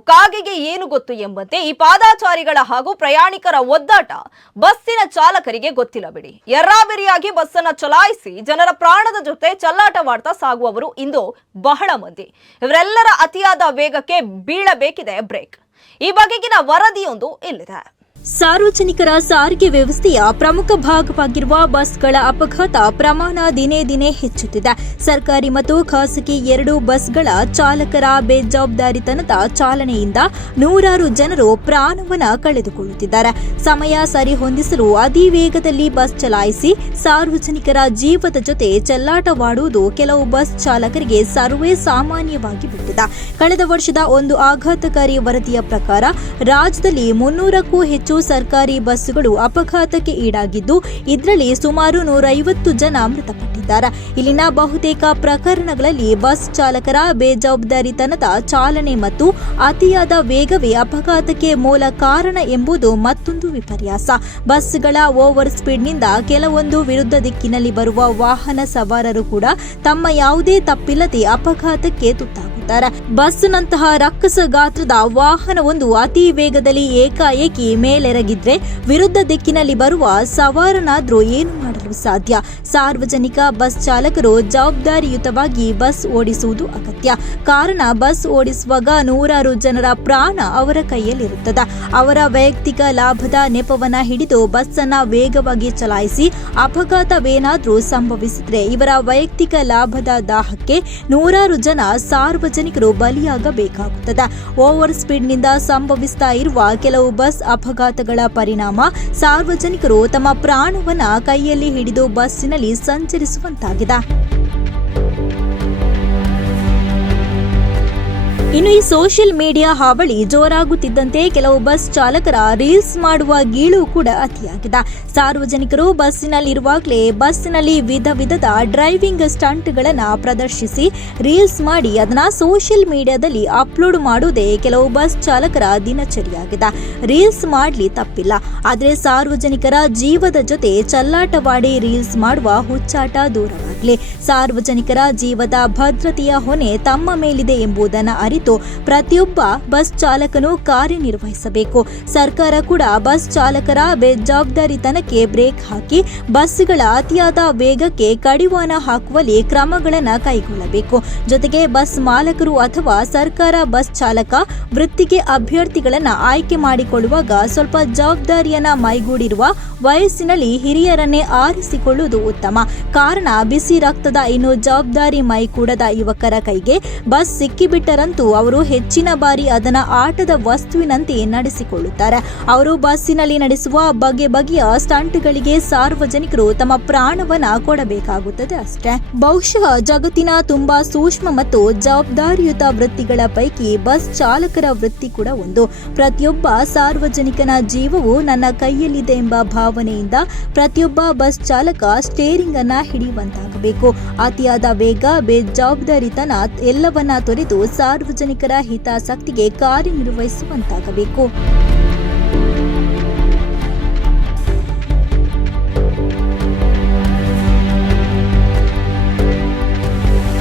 ಕಾಗೆಗೆ ಏನು ಗೊತ್ತು ಎಂಬಂತೆ ಈ ಪಾದಾಚಾರಿಗಳ ಹಾಗೂ ಪ್ರಯಾಣಿಕರ ಒದ್ದಾಟ ಬಸ್ಸಿನ ಚಾಲಕರಿಗೆ ಗೊತ್ತಿಲ್ಲ ಬಿಡಿ. ಎರ್ರಾಬೆರಿಯಾಗಿ ಬಸ್ಸನ್ನ ಚಲಾಯಿಸಿ ಜನರ ಪ್ರಾಣದ ಜೊತೆ ಚಲ್ಲಾಟವಾಡ್ತಾ ಸಾಗುವವರು ಇಂದು ಬಹಳ ಮಂದಿ. ಇವರೆಲ್ಲರ ಅತಿಯಾದ ವೇಗಕ್ಕೆ ಬೀಳಬೇಕಿದೆ ಬ್ರೇಕ್. ಈ ಬಗೆಗಿನ ವರದಿಯೊಂದು ಇಲ್ಲಿದೆ. ಸಾರ್ವಜನಿಕರ ಸಾರಿಗೆ ವ್ಯವಸ್ಥೆಯ ಪ್ರಮುಖ ಭಾಗವಾಗಿರುವ ಬಸ್ಗಳ ಅಪಘಾತ ಪ್ರಮಾಣ ದಿನೇ ದಿನೇ ಹೆಚ್ಚುತ್ತಿದೆ. ಸರ್ಕಾರಿ ಮತ್ತು ಖಾಸಗಿ ಎರಡು ಬಸ್ಗಳ ಚಾಲಕರ ಬೇಜವಾಬ್ದಾರಿತನದ ಚಾಲನೆಯಿಂದ ನೂರಾರು ಜನರು ಪ್ರಾಣವನ್ನ ಕಳೆದುಕೊಳ್ಳುತ್ತಿದ್ದಾರೆ. ಸಮಯ ಸರಿ ಹೊಂದಿಸಲು ಅತಿ ವೇಗದಲ್ಲಿ ಬಸ್ ಚಲಾಯಿಸಿ ಸಾರ್ವಜನಿಕರ ಜೀವದ ಜೊತೆ ಚೆಲ್ಲಾಟವಾಡುವುದು ಕೆಲವು ಬಸ್ ಚಾಲಕರಿಗೆ ಸರ್ವೇ ಸಾಮಾನ್ಯವಾಗಿ ಬಿಟ್ಟಿದೆ. ಕಳೆದ ವರ್ಷದ ಒಂದು ಆಘಾತಕಾರಿ ವರದಿಯ ಪ್ರಕಾರ ರಾಜ್ಯದಲ್ಲಿ ಮುನ್ನೂರಕ್ಕೂ ಹೆಚ್ಚು ಸರ್ಕಾರಿ ಬಸ್ಸುಗಳು ಅಪಘಾತಕ್ಕೆ ಈಡಾಗಿದ್ದು, ಇದರಲ್ಲಿ ಸುಮಾರು ನೂರೈವತ್ತು ಜನ ಮೃತಪಟ್ಟಿದ್ದಾರೆ. ಇಲ್ಲಿನ ಬಹುತೇಕ ಪ್ರಕರಣಗಳಲ್ಲಿ ಬಸ್ ಚಾಲಕರ ಬೇಜವಾಬ್ದಾರಿತನದ ಚಾಲನೆ ಮತ್ತು ಅತಿಯಾದ ವೇಗವೇ ಅಪಘಾತಕ್ಕೆ ಮೂಲ ಕಾರಣ ಎಂಬುದು ಮತ್ತೊಂದು ವಿಪರ್ಯಾಸ. ಬಸ್ಗಳ ಓವರ್ ಸ್ಪೀಡ್ನಿಂದ ಕೆಲವೊಂದು ವಿರುದ್ಧ ದಿಕ್ಕಿನಲ್ಲಿ ಬರುವ ವಾಹನ ಸವಾರರು ಕೂಡ ತಮ್ಮ ಯಾವುದೇ ತಪ್ಪಿಲ್ಲದೆ ಅಪಘಾತಕ್ಕೆ ತುತ್ತಾಗುತ್ತಾರೆ. ಬಸ್ನಂತಹ ರಕ್ಕಸ ಗಾತ್ರದ ವಾಹನವೊಂದು ಅತಿ ವೇಗದಲ್ಲಿ ಏಕಾಏಕಿ ಮೇಲೆರಗಿದ್ರೆ ವಿರುದ್ಧ ದಿಕ್ಕಿನಲ್ಲಿ ಬರುವ ಸವಾರನಾದ್ರೂ ಏನು ಮಾಡಲು ಸಾಧ್ಯ? ಸಾರ್ವಜನಿಕ ಬಸ್ ಚಾಲಕರು ಜವಾಬ್ದಾರಿಯುತವಾಗಿ ಬಸ್ ಓಡಿಸುವುದು ಅಗತ್ಯ. ಕಾರಣ, ಬಸ್ ಓಡಿಸುವಾಗ ನೂರಾರು ಜನರ ಪ್ರಾಣ ಅವರ ಕೈಯಲ್ಲಿರುತ್ತದೆ. ಅವರ ವೈಯಕ್ತಿಕ ಲಾಭದ ನೆಪವನ್ನ ಹಿಡಿದು ಬಸ್ ಅನ್ನ ವೇಗವಾಗಿ ಚಲಾಯಿಸಿ ಅಪಘಾತವೇನಾದ್ರೂ ಸಂಭವಿಸಿದ್ರೆ ಇವರ ವೈಯಕ್ತಿಕ ಲಾಭದ ದಾಹಕ್ಕೆ ನೂರಾರು ಜನ ಸಾರ್ವಜನಿಕರು ಬಲಿಯಾಗಬೇಕಾಗುತ್ತದೆ. ಓವರ್ ಸ್ಪೀಡ್ನಿಂದ ಸಂಭವಿಸ್ತಾ ಇರುವ ಕೆಲವು ಬಸ್ ಅಪಘಾತಗಳ ಪರಿಣಾಮ ಸಾರ್ವಜನಿಕರು ತಮ್ಮ ಪ್ರಾಣವನ್ನ ಕೈಯಲ್ಲಿ ಹಿಡಿದು ಬಸ್ಸಿನಲ್ಲಿ ಸಂಚರಿಸುವಂತಾಗಿದೆ. ಇನ್ನು ಈ ಸೋಷಿಯಲ್ ಮೀಡಿಯಾ ಹಾವಳಿ ಜೋರಾಗುತ್ತಿದ್ದಂತೆ ಕೆಲವು ಬಸ್ ಚಾಲಕರ ರೀಲ್ಸ್ ಮಾಡುವ ಗೀಳು ಕೂಡ ಅತಿಯಾಗಿದೆ. ಸಾರ್ವಜನಿಕರು ಬಸ್ಸಿನಲ್ಲಿರುವಾಗಲೇ ಬಸ್ಸಿನಲ್ಲಿ ವಿಧ ವಿಧದ ಡ್ರೈವಿಂಗ್ ಸ್ಟಂಟ್ಗಳನ್ನು ಪ್ರದರ್ಶಿಸಿ ರೀಲ್ಸ್ ಮಾಡಿ ಅದನ್ನ ಸೋಷಿಯಲ್ ಮೀಡಿಯಾದಲ್ಲಿ ಅಪ್ಲೋಡ್ ಮಾಡುವುದೇ ಕೆಲವು ಬಸ್ ಚಾಲಕರ ದಿನಚರಿಯಾಗಿದೆ. ರೀಲ್ಸ್ ಮಾಡಲಿ ತಪ್ಪಿಲ್ಲ. ಆದರೆ ಸಾರ್ವಜನಿಕರ ಜೀವದ ಜೊತೆ ಚಲ್ಲಾಟವಾಡಿ ರೀಲ್ಸ್ ಮಾಡುವ ಹುಚ್ಚಾಟ ದೂರವಾಗಲಿ. ಸಾರ್ವಜನಿಕರ ಜೀವದ ಭದ್ರತೆಯ ಹೊಣೆ ತಮ್ಮ ಮೇಲಿದೆ ಎಂಬುದನ್ನು ಅರಿತು ಪ್ರತಿಯೊಬ್ಬ ಬಸ್ ಚಾಲಕನು ಕಾರ್ಯನಿರ್ವಹಿಸಬೇಕು. ಸರ್ಕಾರ ಕೂಡ ಬಸ್ ಚಾಲಕರ ಬೇಜವಾಬ್ದಾರಿತನಕ್ಕೆ ಬ್ರೇಕ್ ಹಾಕಿ ಬಸ್ಗಳ ಅತಿಯಾದ ವೇಗಕ್ಕೆ ಕಡಿವಾಣ ಹಾಕುವಲ್ಲಿ ಕ್ರಮಗಳನ್ನು ಕೈಗೊಳ್ಳಬೇಕು. ಜೊತೆಗೆ ಬಸ್ ಮಾಲಕರು ಅಥವಾ ಸರ್ಕಾರ ಬಸ್ ಚಾಲಕ ವೃತ್ತಿಗೆ ಅಭ್ಯರ್ಥಿಗಳನ್ನು ಆಯ್ಕೆ ಮಾಡಿಕೊಳ್ಳುವಾಗ ಸ್ವಲ್ಪ ಜವಾಬ್ದಾರಿಯನ್ನ ಮೈಗೂಡಿರುವ ವಯಸ್ಸಿನಲ್ಲಿ ಹಿರಿಯರನ್ನೇ ಆರಿಸಿಕೊಳ್ಳುವುದು ಉತ್ತಮ. ಕಾರಣ ಬಿಸಿ ರಕ್ತದ ಇನ್ನು ಜವಾಬ್ದಾರಿ ಮೈಗೂಡದ ಯುವಕರ ಕೈಗೆ ಬಸ್ ಸಿಕ್ಕಿಬಿಟ್ಟರಂತೂ ಅವರು ಹೆಚ್ಚಿನ ಬಾರಿ ಅದನ್ನು ಆಟದ ವಸ್ತುವಿನಂತೆ ನಡೆಸಿಕೊಳ್ಳುತ್ತಾರೆ. ಅವರು ಬಸ್ಸಿನಲ್ಲಿ ನಡೆಸುವ ಬಗೆ ಬಗೆಯ ಸ್ಟಂಟ್ಗಳಿಗೆ ಸಾರ್ವಜನಿಕರು ತಮ್ಮ ಪ್ರಾಣವನ್ನ ಕೊಡಬೇಕಾಗುತ್ತದೆ ಅಷ್ಟೇ. ಬಹುಶಃ ಜಗತ್ತಿನ ತುಂಬಾ ಸೂಕ್ಷ್ಮ ಮತ್ತು ಜವಾಬ್ದಾರಿಯುತ ವೃತ್ತಿಗಳ ಪೈಕಿ ಬಸ್ ಚಾಲಕರ ವೃತ್ತಿ ಕೂಡ ಒಂದು. ಪ್ರತಿಯೊಬ್ಬ ಸಾರ್ವಜನಿಕನ ಜೀವವು ನನ್ನ ಕೈಯಲ್ಲಿದೆ ಎಂಬ ಭಾವನೆಯಿಂದ ಪ್ರತಿಯೊಬ್ಬ ಬಸ್ ಚಾಲಕ ಸ್ಟೇರಿಂಗ್ ಅನ್ನ ಹಿಡಿಯುವಂತಾಗಬೇಕು. ಅತಿಯಾದ ವೇಗ, ಬೇಜವಾಬ್ದಾರಿತನ ಎಲ್ಲವನ್ನ ತೊರೆದು ಸಾರ್ವಜನಿಕರ ಹಿತಾಸಕ್ತಿಗೆ ಕಾರ್ಯನಿರ್ವಹಿಸುವಂತಾಗಬೇಕು.